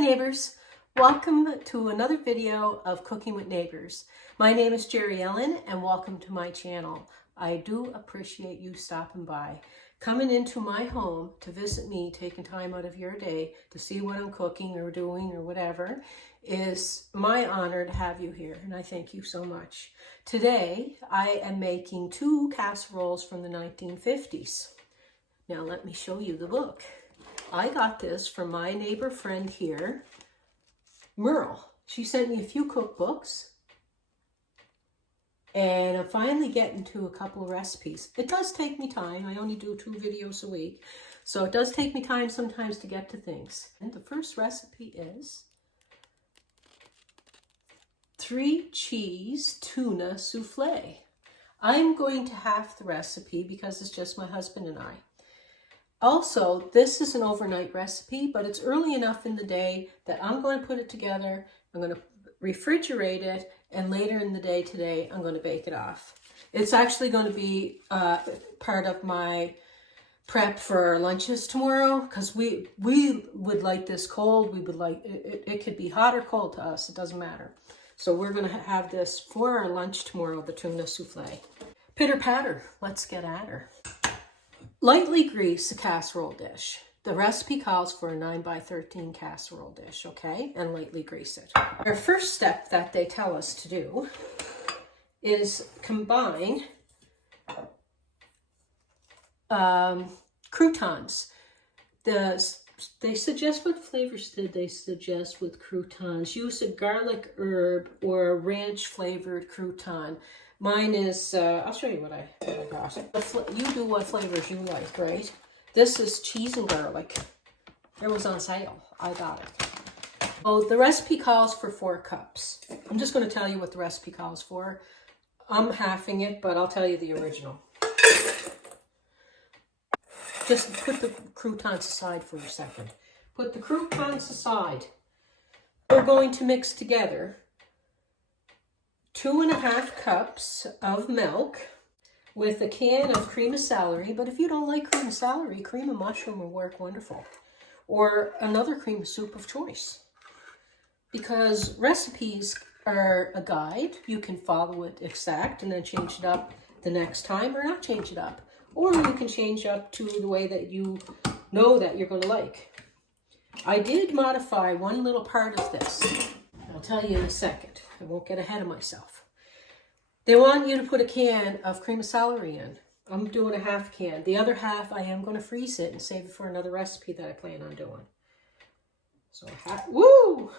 neighbors, welcome to another video of Cooking with Neighbors. My name is Jerri-ellen and welcome to my channel. I do appreciate you stopping by. Coming into my home to visit me, taking time out of your day to see what I'm cooking or doing or whatever, is my honor to have you here, and I thank you so much. Today, I am making two casseroles from the 1950s. Now let me show you the book. I got this from my neighbor friend here, Murl. She sent me a few cookbooks, and I'm finally getting to a couple of recipes. It does take me time. I only do 2 videos a week, so it does take me time sometimes to get to things. And the first recipe is 3-cheese tuna soufflé. I'm going to half the recipe because it's just my husband and I. Also, this is an overnight recipe, but it's early enough in the day that I'm going to put it together. I'm going to refrigerate it, and later in the day today, I'm going to bake it off. It's actually going to be part of my prep for our lunches tomorrow, because we would like this cold. We would like it could be hot or cold to us. It doesn't matter. So we're going to have this for our lunch tomorrow, the tuna soufflé. Pitter patter, let's get at her. Lightly grease a casserole dish. The recipe calls for a 9x13 casserole dish, okay? And lightly grease it. Our first step that they tell us to do is combine croutons. They suggest, what flavors did they suggest with croutons? Use a garlic herb or a ranch flavored crouton. Mine is, I'll show you what I got. You do what flavors you like, right? This is cheese and garlic. It was on sale. I got it. Oh, the recipe calls for 4 cups. I'm just going to tell you what the recipe calls for. I'm halving it, but I'll tell you the original. Just put the croutons aside for a second. Put the croutons aside. We're going to mix together 2½ cups of milk with a can of cream of celery. But if you don't like cream of celery, cream of mushroom will work wonderful. Or another cream soup of choice. Because recipes are a guide. You can follow it exact and then change it up the next time, or not change it up. Or you can change up to the way that you know that you're going to like. I did modify one little part of this. I'll tell you in a second. I won't get ahead of myself. They want you to put a can of cream of celery in. I'm doing a half can. The other half, I am going to freeze it and save it for another recipe that I plan on doing. So, woo!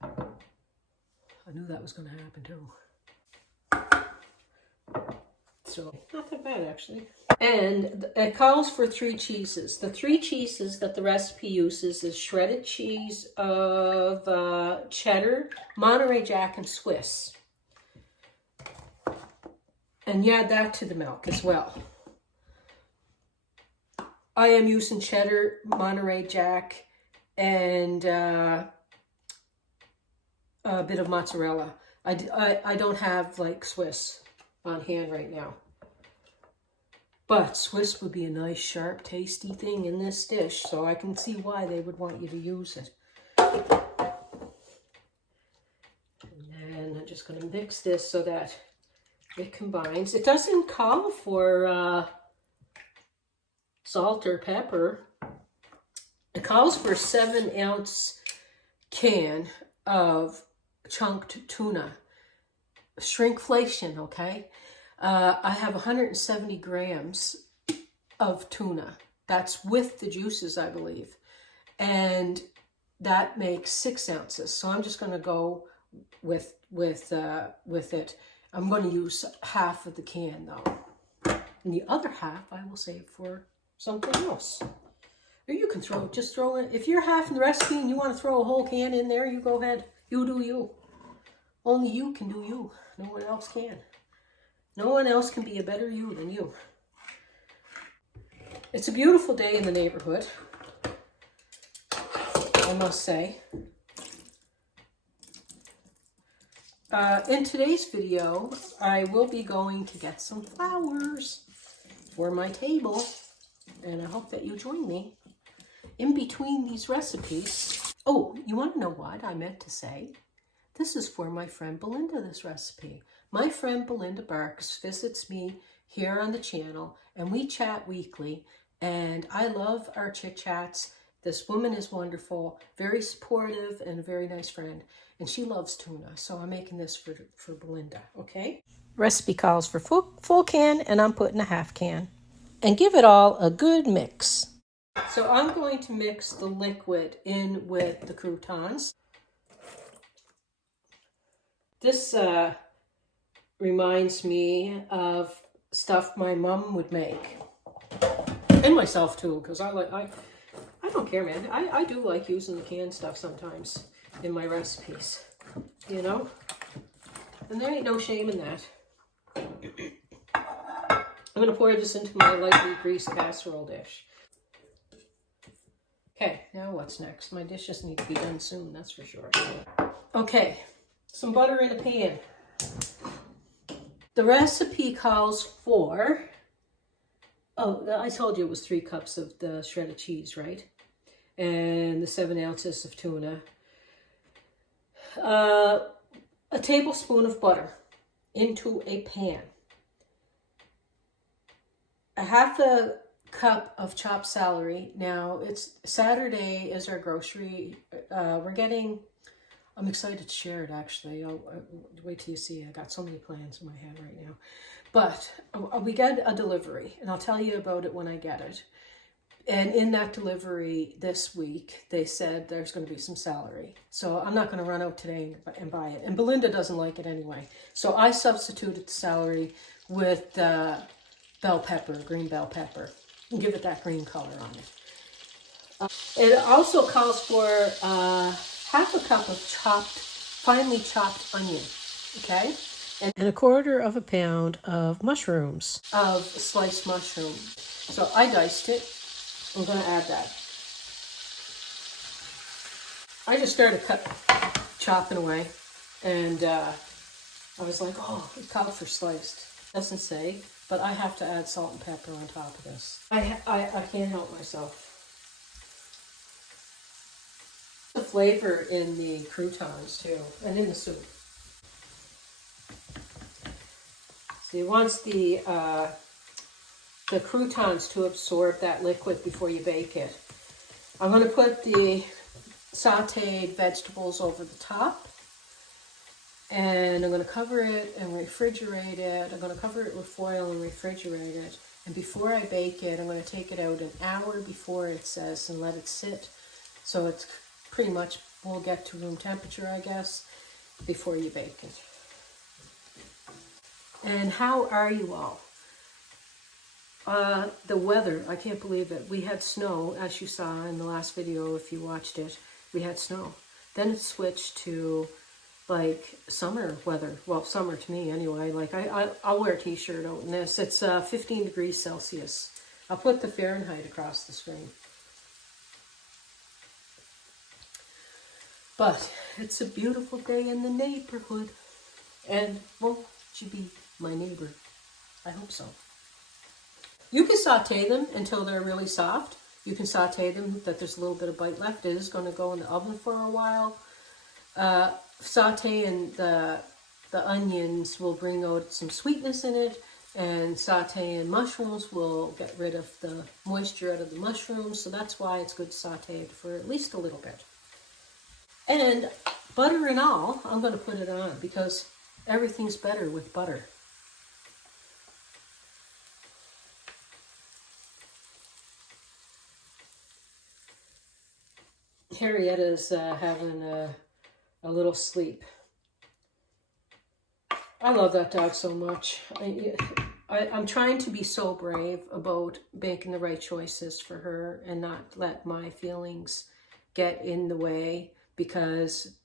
I knew that was going to happen too. So, not that bad actually. And it calls for 3 cheeses. The 3 cheeses that the recipe uses is shredded cheese of cheddar, Monterey Jack, and Swiss. And you add that to the milk as well. I am using cheddar, Monterey Jack, and a bit of mozzarella. I don't have like Swiss on hand right now. But Swiss would be a nice, sharp, tasty thing in this dish, so I can see why they would want you to use it. And then I'm just going to mix this so that it combines. It doesn't call for salt or pepper. It calls for a 7-ounce can of chunked tuna. Shrinkflation, okay? I have 170 grams of tuna. That's with the juices, I believe. And that makes 6 ounces. So I'm just going to go with it. I'm going to use half of the can, though. And the other half I will save for something else. Or you can just throw in. If you're halving the recipe and you want to throw a whole can in there, you go ahead. You do you. Only you can do you. No one else can. No one else can be a better you than you. It's a beautiful day in the neighborhood, I must say. In today's video, I will be going to get some flowers for my table, and I hope that you join me in between these recipes. Oh, you want to know what I meant to say? This is for my friend Belinda, this recipe. My friend Belinda Barks visits me here on the channel, and we chat weekly, and I love our chit chats. This woman is wonderful, very supportive, and a very nice friend, and she loves tuna, so I'm making this for Belinda, okay? Recipe calls for full can, and I'm putting a half can. And give it all a good mix. So I'm going to mix the liquid in with the croutons. This reminds me of stuff my mom would make. And myself too, because I don't care, man. I do like using the canned stuff sometimes in my recipes, you know? And there ain't no shame in that. I'm going to pour this into my lightly greased casserole dish. Okay, now what's next? My dishes need to be done soon, that's for sure. Okay, some butter in a pan. The recipe calls for, oh, I told you it was 3 cups of the shredded cheese, right? And the 7 ounces of tuna. A tablespoon of butter into a pan. A half a cup of chopped celery. Now, it's Saturday is our grocery. I'm excited to share it, actually. I'll wait till you see. I got so many plans in my head right now. But we got a delivery, and I'll tell you about it when I get it. And in that delivery this week, they said there's going to be some celery. So I'm not going to run out today and buy it. And Belinda doesn't like it anyway. So I substituted the celery with bell pepper, green bell pepper, and give it that green color on it. It also calls for half a cup of finely chopped onion, okay? And a quarter of a pound of mushrooms, of sliced mushroom. So I diced it. I'm going to add that. I just started chopping away, and I was like, oh, it called for sliced. Doesn't say, but I have to add salt and pepper on top of this. I can't help myself. The flavor in the croutons too, and in the soup. So you want the croutons to absorb that liquid before you bake it. I'm going to put the sauteed vegetables over the top, and I'm going to cover it and refrigerate it. I'm going to cover it with foil and refrigerate it. And before I bake it, I'm going to take it out an hour before it says and let it sit. So it's pretty much will get to room temperature, I guess, before you bake it. And how are you all? The weather, I can't believe it. We had snow, as you saw in the last video, if you watched it. We had snow. Then it switched to like summer weather. Well, summer to me anyway. Like I'll wear a t-shirt out in this. It's 15 degrees Celsius. I'll put the Fahrenheit across the screen. But it's a beautiful day in the neighborhood. And won't you be my neighbor? I hope so. You can saute them until they're really soft. You can saute them that there's a little bit of bite left. It is going to go in the oven for a while. Sauteing the onions will bring out some sweetness in it, and sauteing mushrooms will get rid of the moisture out of the mushrooms. So that's why it's good to saute it for at least a little bit. And butter and all, I'm going to put it on because everything's better with butter. Harrietta's having a little sleep. I love that dog so much. I'm trying to be so brave about making the right choices for her and not let my feelings get in the way, because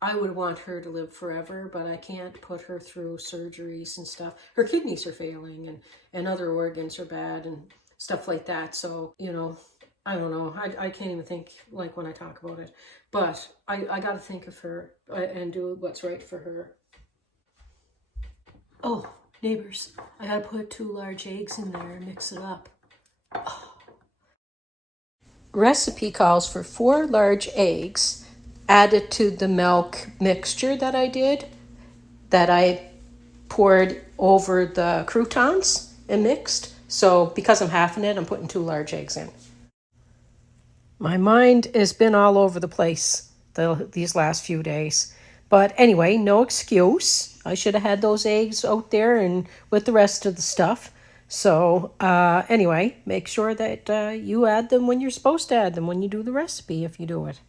I would want her to live forever, but I can't put her through surgeries and stuff. Her kidneys are failing and other organs are bad and stuff like that. So, you know, I don't know. I can't even think like when I talk about it. But I got to think of her and do what's right for her. Oh, neighbors, I got to put 2 large eggs in there and mix it up. Oh. Recipe calls for 4 large eggs. add it to the milk mixture that I did, that I poured over the croutons and mixed. So because I'm halving it, I'm putting 2 large eggs in. My mind has been all over the place these last few days. But anyway, no excuse. I should have had those eggs out there and with the rest of the stuff. So anyway, make sure that you add them when you're supposed to add them when you do the recipe, if you do it.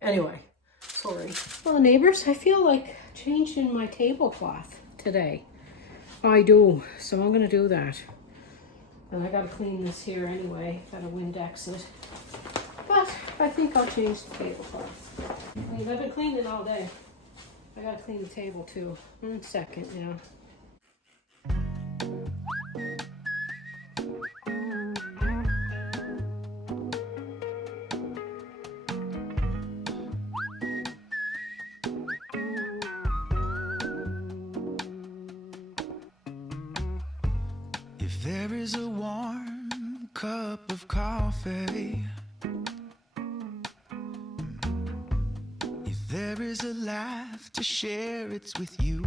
Anyway, sorry. Well, neighbors, I feel like changing my tablecloth today. I do, so I'm going to do that. And I got to clean this here anyway. Got to Windex it. But I think I'll change the tablecloth. I mean, I've been cleaning all day. I got to clean the table too. In a second now. If there is a warm cup of coffee, if there is a laugh to share, it's with you.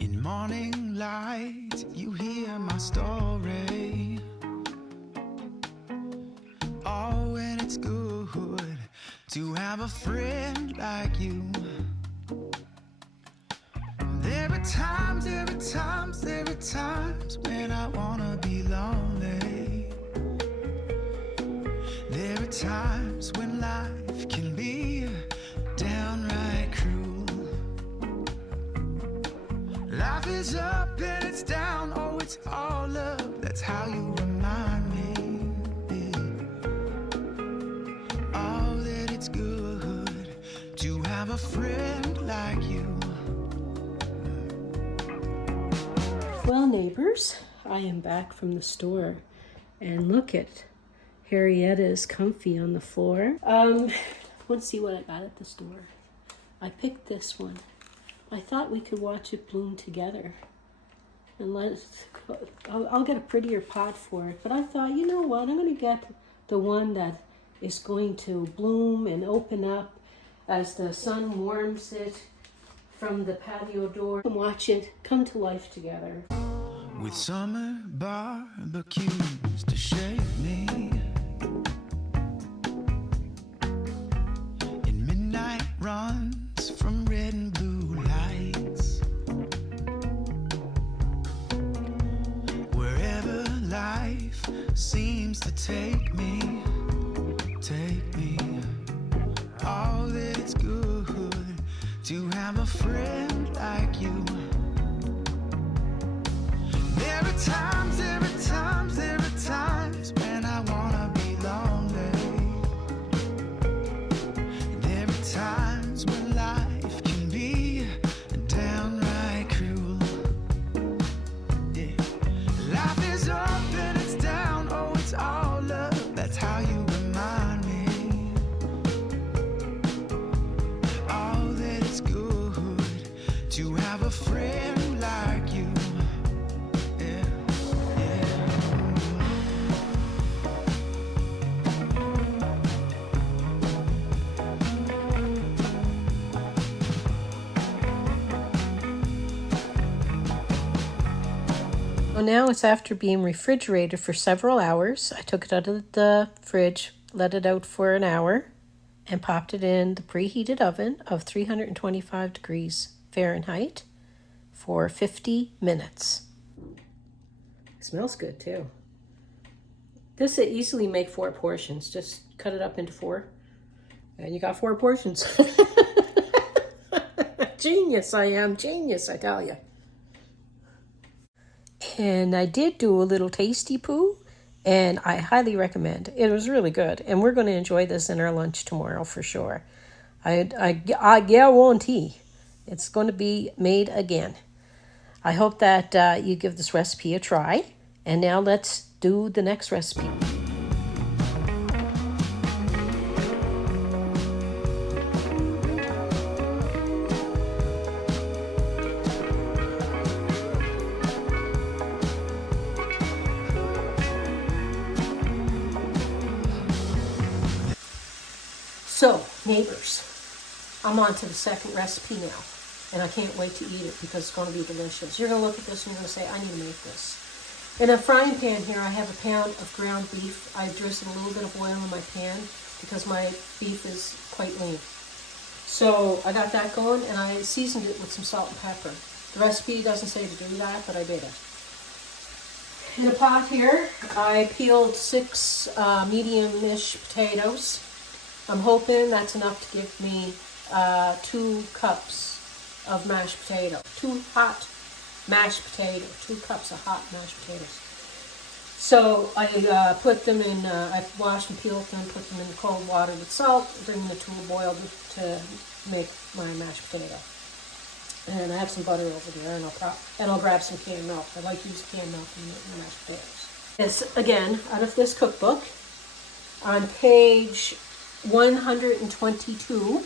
In morning light, you hear my story. Oh, and it's good to have a friend like you. There are times when I wanna be lonely. There are times when life can be downright cruel. Life is up and it's down, oh, it's all love. That's how you remind me. Oh, that it's good to have a friend like you. Well, neighbors, I am back from the store, and look at Harrietta is comfy on the floor. Let's see what I got at the store. I picked this one. I thought we could watch it bloom together, and I'll get a prettier pot for it. But I thought, you know what? I'm going to get the one that is going to bloom and open up as the sun warms it from the patio door, and watch it come to life together. With summer barbecues to shake me, and midnight runs from red and blue lights, wherever life seems to take me, oh, that it's good to have a friend like you. There are times when I wanna be lonely. There are times when life can be downright cruel. Yeah. Life is up and it's down, oh, it's all love. That's how you remind me. Oh, that it's good to have a friend like you. So now it's after being refrigerated for several hours. I took it out of the fridge, let it out for an hour, and popped it in the preheated oven of 325 degrees Fahrenheit for 50 minutes. It smells good too. This will easily make 4 portions. Just cut it up into 4 and you got 4 portions. Genius, I am. Genius, I tell you. And I did do a little tasty poo, and I highly recommend. It was really good, and we're going to enjoy this in our lunch tomorrow for sure. I guarantee it's going to be made again. I hope that you give this recipe a try, and now let's do the next recipe. So, neighbors, I'm on to the second recipe now. And I can't wait to eat it because it's going to be delicious. You're going to look at this and you're going to say, I need to make this. In a frying pan here, I have a pound of ground beef. I drizzled a little bit of oil in my pan because my beef is quite lean. So I got that going and I seasoned it with some salt and pepper. The recipe doesn't say to do that, but I did it. In a pot here, I peeled 6 medium-ish potatoes. I'm hoping that's enough to give me 2 cups of mashed potato. 2 hot mashed potatoes. 2 cups of hot mashed potatoes. So I put them in, I washed and peeled them, put them in cold water with salt, bring them to a boil to make my mashed potato. And I have some butter over there, and I'll grab some canned milk. I like to use canned milk in the mashed potatoes. It's, again, out of this cookbook, on page 122,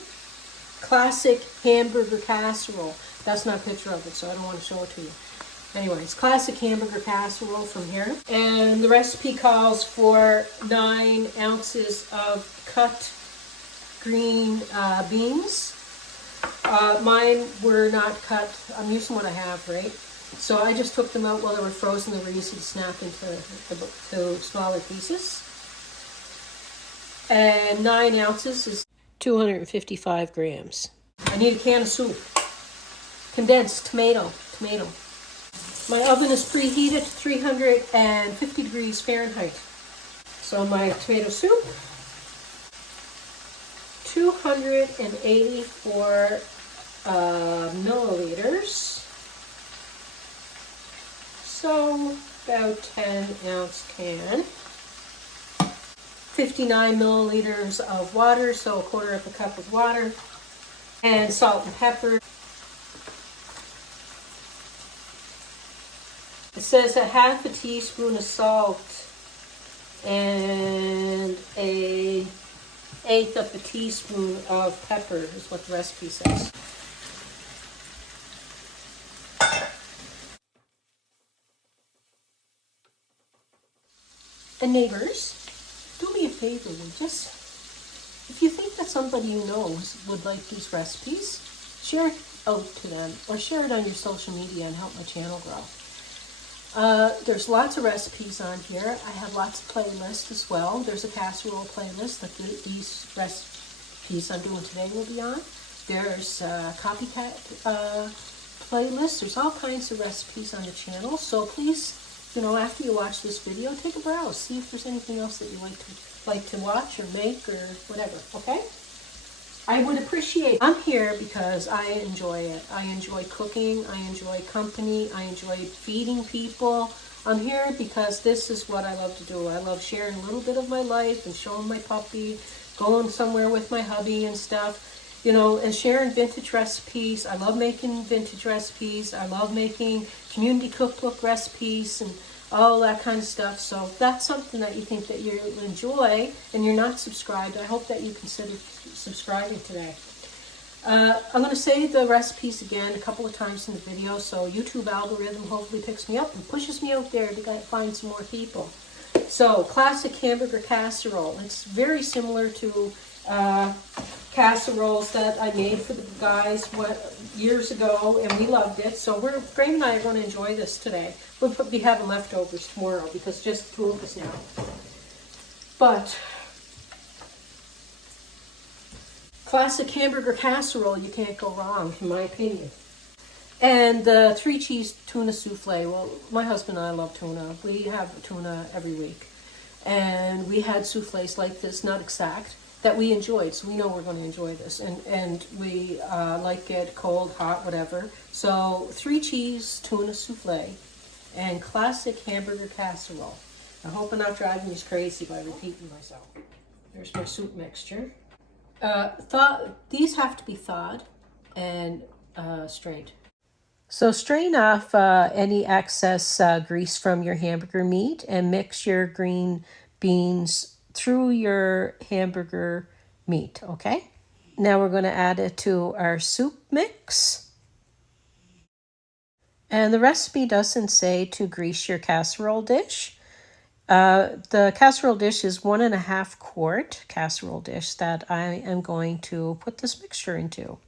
Classic Hamburger Casserole. That's not a picture of it, so I don't want to show it to you. Anyways, Classic Hamburger Casserole from here. And the recipe calls for 9 ounces of cut green beans. Mine were not cut. I'm using what I have, right? So I just took them out while they were frozen. They were easy to snap into smaller pieces. And 9 ounces is 255 grams. I need a can of soup. Condensed tomato. My oven is preheated to 350 degrees Fahrenheit. So my tomato soup, 284 milliliters. So about 10-ounce can. 59 milliliters of water, so a quarter of a cup of water. And salt and pepper. It says a half a teaspoon of salt and an eighth of a teaspoon of pepper is what the recipe says. And neighbors, do me a favor, if you think that somebody you know would like these recipes, share it out to them or share it on your social media and help my channel grow. There's lots of recipes on here. I have lots of playlists as well. There's a casserole playlist that these recipes I'm doing today will be on. There's a copycat playlist. There's all kinds of recipes on the channel. So please, after you watch this video, take a browse. See if there's anything else that you like to watch or make or whatever, okay? I would appreciate, I'm here because I enjoy it. I enjoy cooking, I enjoy company, I enjoy feeding people. I'm here because this is what I love to do. I love sharing a little bit of my life and showing my puppy, going somewhere with my hubby and stuff, and sharing vintage recipes. I love making vintage recipes. I love making community cookbook recipes and all that kind of stuff. So if that's something that you think that you enjoy and you're not subscribed, I hope that you consider subscribing today. I'm going to say the recipes again a couple of times in the video, so YouTube algorithm hopefully picks me up and pushes me out there to find some more people. So, Classic Hamburger Casserole. It's very similar to casseroles that I made for the guys years ago, and we loved it. So Graham and I are going to enjoy this today. We'll be having leftovers tomorrow because just 2 of us now. But Classic Hamburger Casserole, you can't go wrong, in my opinion. And the 3-cheese tuna soufflé. Well, my husband and I love tuna. We have tuna every week. And we had soufflés like this, not exact, that we enjoyed. So we know we're going to enjoy this. And we like it cold, hot, whatever. So 3-cheese tuna soufflé and Classic Hamburger Casserole. I hope I'm not driving you crazy by repeating myself. There's my soup mixture. These have to be thawed and strained. So strain off any excess grease from your hamburger meat and mix your green beans through your hamburger meat, okay? Now we're going to add it to our soup mix. And the recipe doesn't say to grease your casserole dish. The casserole dish is 1.5 quart casserole dish that I am going to put this mixture into.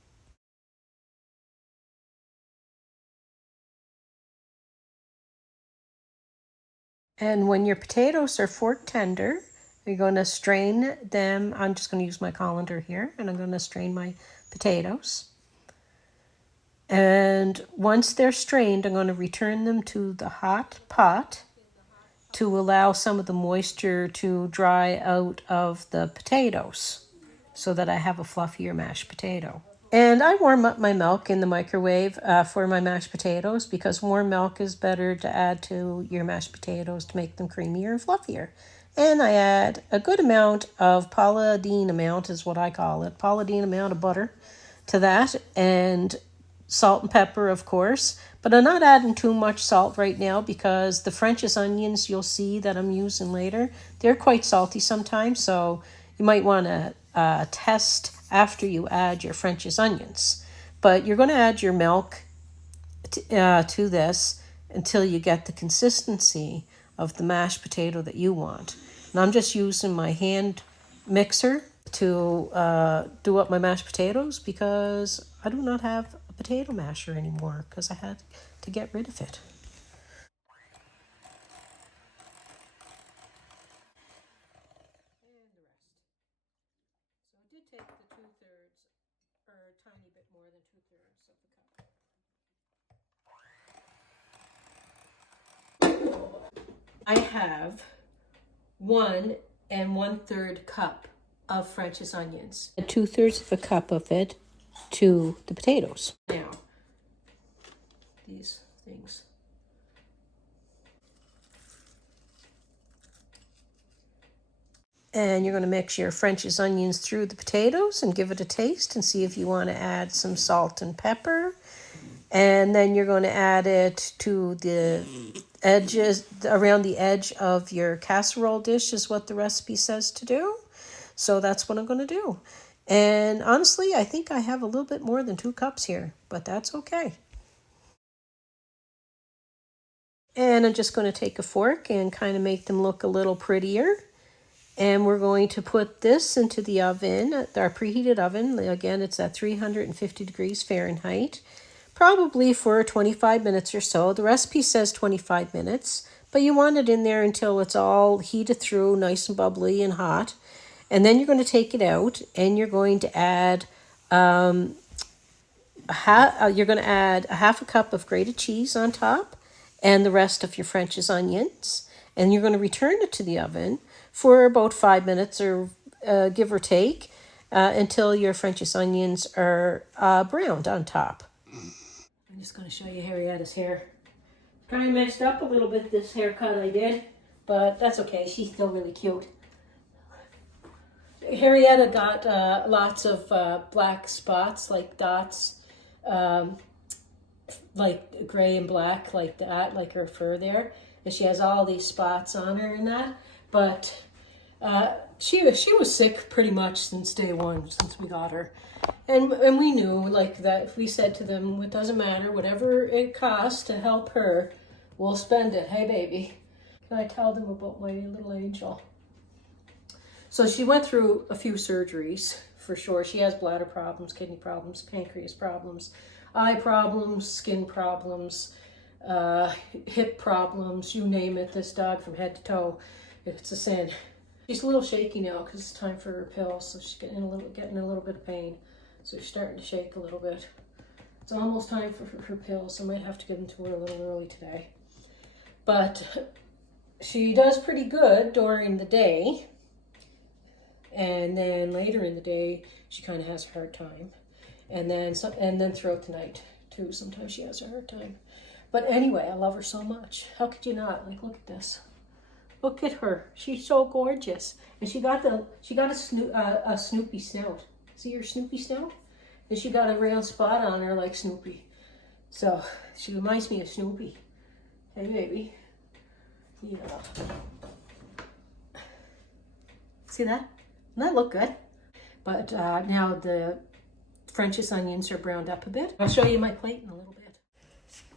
And when your potatoes are fork tender, you're going to strain them. I'm just going to use my colander here, and I'm going to strain my potatoes. And once they're strained, I'm going to return them to the hot pot to allow some of the moisture to dry out of the potatoes so that I have a fluffier mashed potato. And I warm up my milk in the microwave for my mashed potatoes because warm milk is better to add to your mashed potatoes to make them creamier and fluffier. And I add a good amount of Paladine amount is what I call it, Paladine amount of butter to that, and salt and pepper, of course. But I'm not adding too much salt right now because the French's onions you'll see that I'm using later, they're quite salty sometimes, so you might want to test after you add your French's onions. But you're going to add your milk to this until you get the consistency of the mashed potato that you want. And I'm just using my hand mixer to do up my mashed potatoes because I do not have a potato masher anymore because I had to get rid of it. So it did take the 2/3 or a tiny bit more than 2/3 of the cup. I have 1 1/3 cup of French's onions. 2/3 of a cup of it to the potatoes. Now, these things. And you're going to mix your French's onions through the potatoes and give it a taste and see if you want to add some salt and pepper. And then you're going to add it to the edges, around the edge of your casserole dish is what the recipe says to do. So that's what I'm going to do. And honestly, I think I have a little bit more than 2 cups here, but that's okay. And I'm just going to take a fork and kind of make them look a little prettier. And we're going to put this into the oven, our preheated oven. Again, it's at 350 degrees Fahrenheit, probably for 25 minutes or so. The recipe says 25 minutes, but you want it in there until it's all heated through, nice and bubbly and hot. And then you're going to take it out and you're going to add a half a cup of grated cheese on top and the rest of your French's onions. And you're going to return it to the oven for about 5 minutes or give or take until your French's onions are browned on top. I'm just going to show you Harrietta's hair. Kind of messed up a little bit, this haircut I did, but that's okay. She's still really cute. Harrietta got lots of black spots, like dots, like gray and black, like that, like her fur there. And she has all these spots on her and that. But she was sick pretty much since day one, since we got her. And we knew, like, that we said to them, it doesn't matter, whatever it costs to help her, we'll spend it. Hey, baby. Can I tell them about my little angel? So she went through a few surgeries, for sure. She has bladder problems, kidney problems, pancreas problems, eye problems, skin problems, hip problems, you name it. This dog from head to toe, it's a sin. She's a little shaky now because it's time for her pills, so she's getting a little bit of pain. So she's starting to shake a little bit. It's almost time for her pills, so I might have to give them to her a little early today. But she does pretty good during the day. And then later in the day, she kind of has a hard time. And then throughout the night, too, sometimes she has a hard time. But anyway, I love her so much. How could you not? Like, look at this. Look at her. She's so gorgeous. And she got a Snoopy snout. See her Snoopy snout? And she got a round spot on her like Snoopy. So she reminds me of Snoopy. Hey, baby. Yeah. See that? Doesn't that look good? But now the French's onions are browned up a bit. I'll show you my plate in a little bit.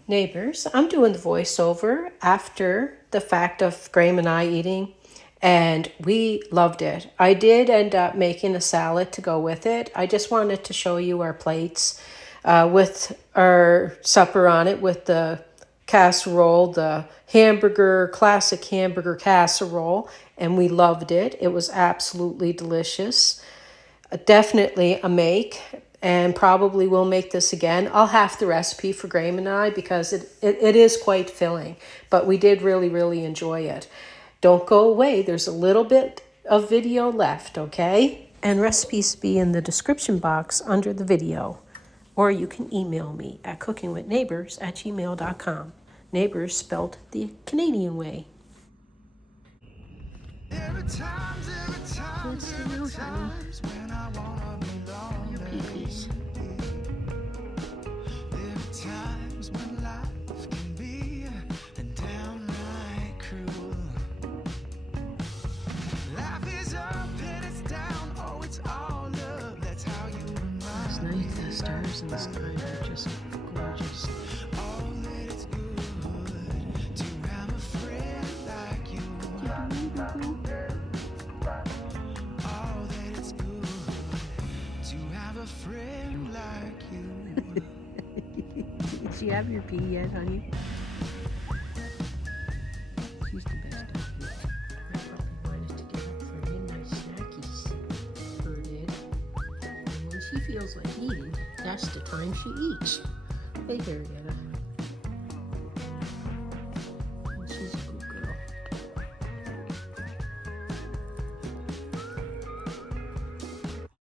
Neighbours, I'm doing the voiceover after the fact of Graham and I eating, and we loved it. I did end up making a salad to go with it. I just wanted to show you our plates with our supper on it, with the casserole, the classic hamburger casserole, and we loved it. It was absolutely delicious. Definitely a make, and probably will make this again. I'll have the recipe for Graham and I because it is quite filling, but we did really, really enjoy it. Don't go away. There's a little bit of video left, okay? And recipes be in the description box under the video. Or you can email me at cookingwithneighbours@gmail.com. Neighbours spelled the Canadian way. There are times when I wanna be lonely. Your pee-pees. There are times when life can be downright cruel. Life is up and it's down, oh, it's all love. That's how you remind Last night, the stars in the sky were just gorgeous. all that it's good to have a friend like you. All that it's good to have a friend like you. Did you have your pee yet, honey? She's the best of you. I probably wanted to get up for midnight snackies. Her did. And when she feels like eating, that's the time she eats. Hey, Harrietta.